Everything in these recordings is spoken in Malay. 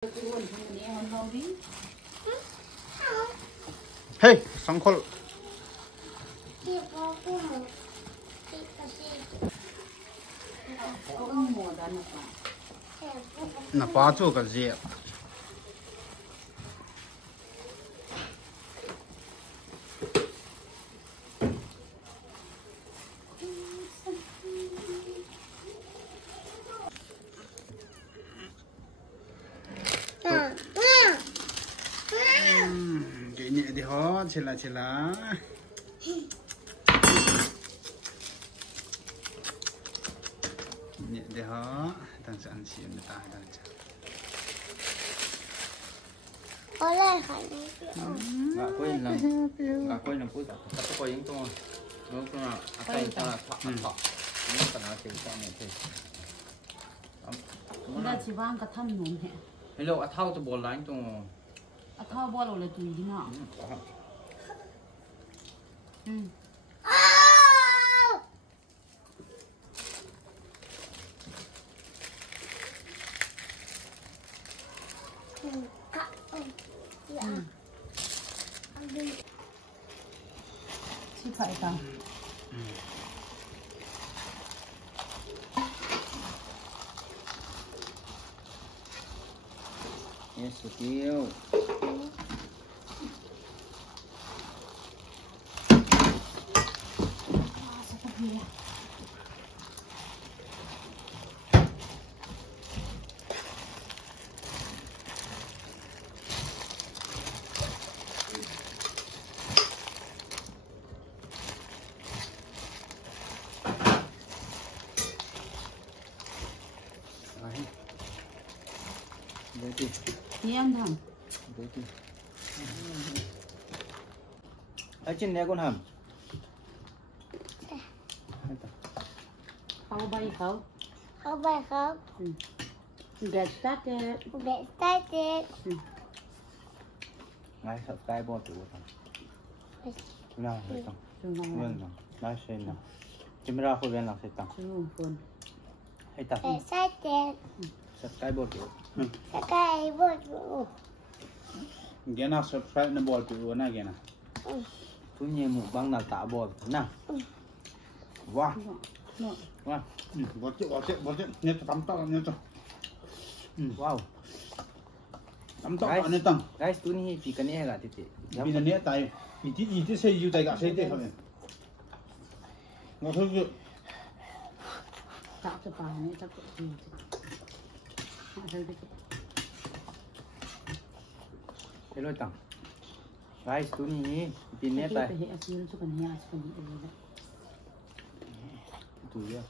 เฮ้ยสองคนน่ะป้าจูก็เจี๊ยบนี่ดีฮะเชล่านี่ดีฮะตั้งใจอันชีไม่ตายตั้งใจอะไรคะนี่Gak kuih lang po sa. Tapos ko yung tungo. Nung ko na atay sa pak. Nung ko na sa ito. Kita cibang katam nun he. Hello, ataw to ball line tungo. Ataw ball oleh tu ini nak. Siapa itu? Yes, betul. Ni anh thằng. Ở trên này con hầm. Kau bayi kau. Kau baik kau. Get started. Get started. Ngay subscribe bot của thằng. Nào, hết thằng. Vâng thằng. Nói xem nào. Chúng ta khôi bên làm hết thằng. Hết thằng. Get started. Subscribe bot của. Subscribe bot của. Gena subscribe na ball tu na gena. Tôi nhớ một băng nào tạo bot nào. Wow. Wow. Bot chứ. Ni tam tak ni tu. Wow. Tam tak ni tang. Guys, tu ni ikan ni agak titik. Bila ni tay. Itu saya you tay kat saya tu kan. Ngau tu. Tak cepat ni tak tu. Hello tang. Guys, tu ni ikan ni tay. Tu ya.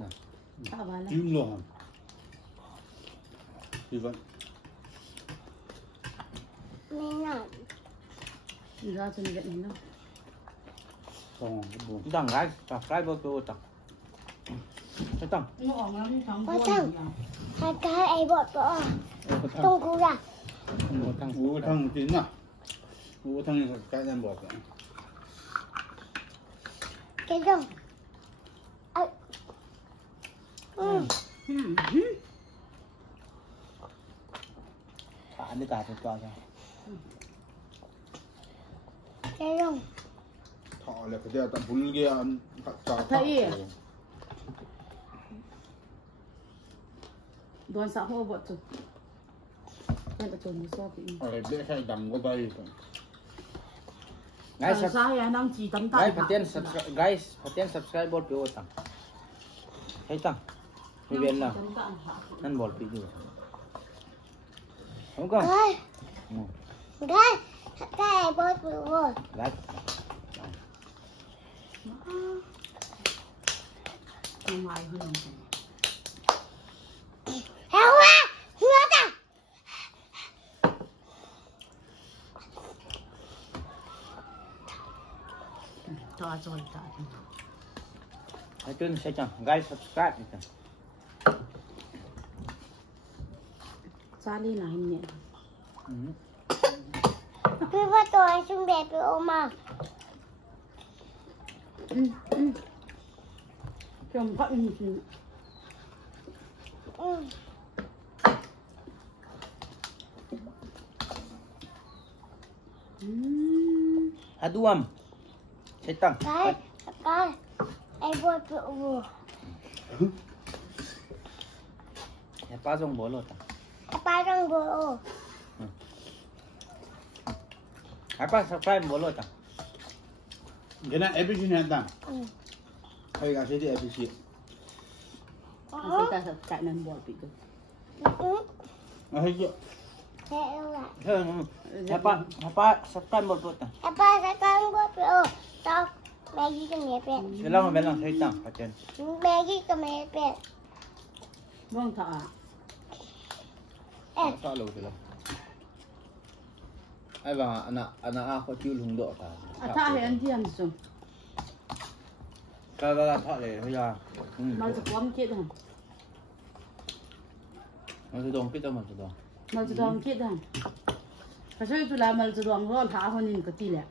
Nah. Tak balas. Jumlah. Ivan. Minat. Ira tu ni kat mana? Oh, bu. Tang guys, subscribe bot của tang. Tang. Potong. Subscribe ai bot của. Tunggu dah. Bu thang tin na. Bu thang ni subscribe dan bot. Cái dòng. Thả đi cả cho ra. Cái dòng. Thọ là cái dia tak bulge an tak. Tuan sah ho buat tu. Yang tak cuma suap ini. Dia saya dam ko tay. Guys, saya nang chỉ tấm tay. guys, Phatian subscribe bot của tang. Hey tang. Ni bên nào. Nan bot pi juga. Không không? Guys, subscribe ai bot của. Guys. Không ai hơn. Heo quá, ngứa ta. Tak jual tak. Itu saya cang. Guys, subscribe ni. Sali lah ini. Tôi bắt tôi xuống đẹp với ông mà. Chồng cận thì Aduam. Setang. Cái em bố rượu vừa. Apa song bolo ta? Ba trong vừa. Apa subscribe bolo ta? Cái này ABC này ta. Ừ. Hay cả CD ABC. Masih tak tak nan buat itu. Hay chưa? Thế là Apa subscribe bolo ta? ba sẽ con bố rượu. Tao mẹ gì cho mẹ bé. Belang setang paten. Mẹ gì cho mẹ bé. Bang tak. Tak lalu tu lah. Ai bang anak aku cium hundok ta. Tak yang dia tu. Kalau tak le, ya. Mal sepuam kit dah. Masih dong kita masih dong. Mal sedang kit dah. Pasal itu lah mal sedang roll tak aku ni kecil ya.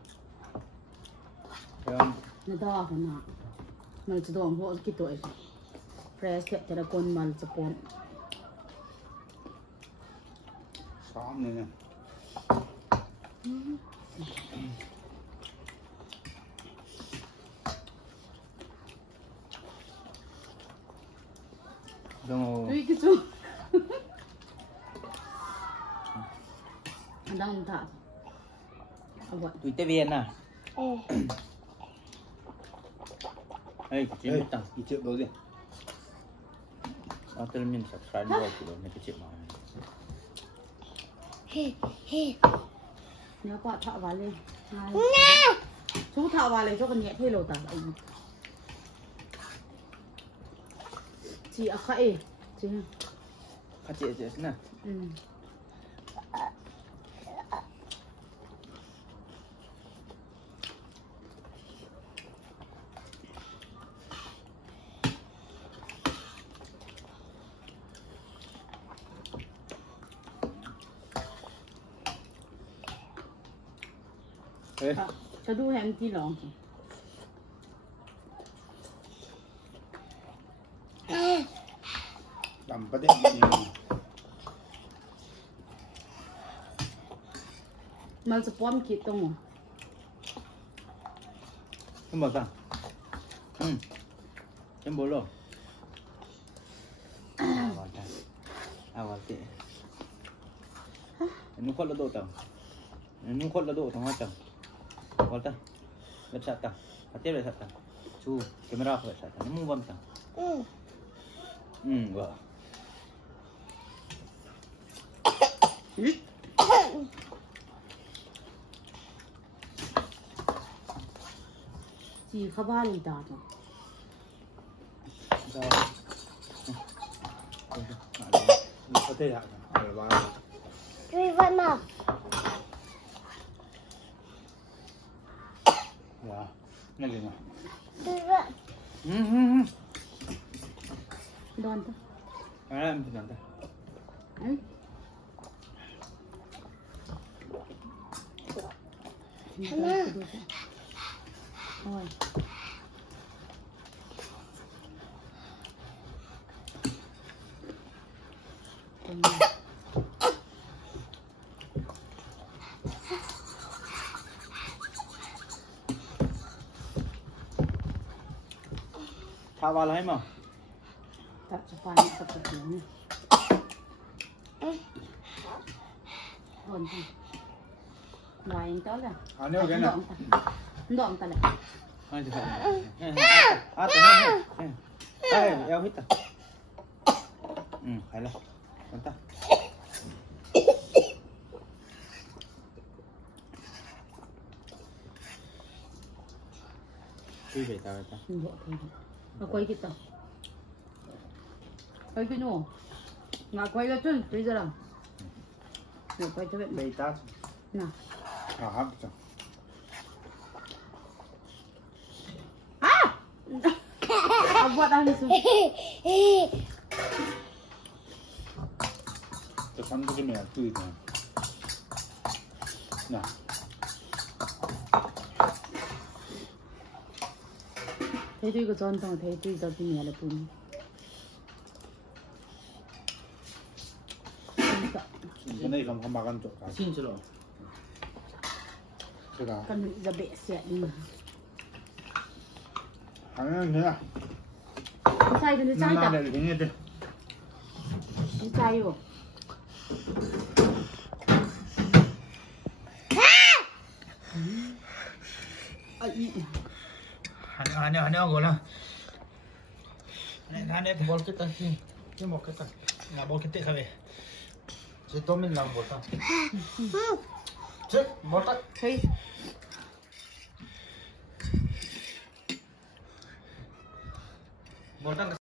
Yang Nak tahu aku nak. Mal sedang roll kita itu. Fresh kat telefon mal sepuam. Xóm này nè. dong. Tui gitu. Andang tak. Awak. Twitter viên à? Ừ. Hey, cium Đây, tang. đi chợ đâu đi. Atau min subscribe bolo tu ni kecil mah. Hi hi. Nếu quả thọ vào lên. Nè. Chú thọ vào lên cho con nhẹ thế lột tả anh. Chị ở khẩy. Chị. Kecil je sana. Ừ. Eh, Tao đu em chi lòng. Tầm bắt đấy. Mal sepuam kit tong. Cuma tang. Cium bolo. Awal ti. Ini kau ledo tang. Ini kau ledo tang macam. Kau tang. Bersat tang. Hati bersat tang. Su kamera aku bersat tang. Nemu bam tang. Ừ. Wah. Chị khá ba lì đà rồi. Có thể hạ. Truy vậy mà. Dạ. Nghe gì mà. Truy vậy. Đòn thôi. Em làm ta. Ừ. Mama. Thôi. Thả vào là hay mà. Tak cepat ni seperti ni. Đòn thôi. Ngoài anh đó là. Nếu cái nào. Đòn ta lại. Hai chục. Eo hít ta. Hay là. Con ta. Đi về tao ta. Bộ thôi. Quay kita. Quay cái nổ. Ngã quay ra chân, bây giờ làm. Rồi quay cho bạn. Đây ta. Nào. Hấp cho. Buat dah ni semua. Tôi sắm cái mẹ tươi này. Nào. Thế tôi có chọn thằng thế tôi cho tôi mẹ là bún. Cái này không mặc ăn chỗ cả. Xin cho rồi. Sudah. Kan zabe siap ni. Hanya ni lah. Sai tu sai Nama tak? dari sini tu. Sai yo. Hanya aku lah. Hanya bol kita sih. Ini mau kita. Nggak bol kita sabe. Situ min lang bol ta. Cek bol ta. Hey. Bol ta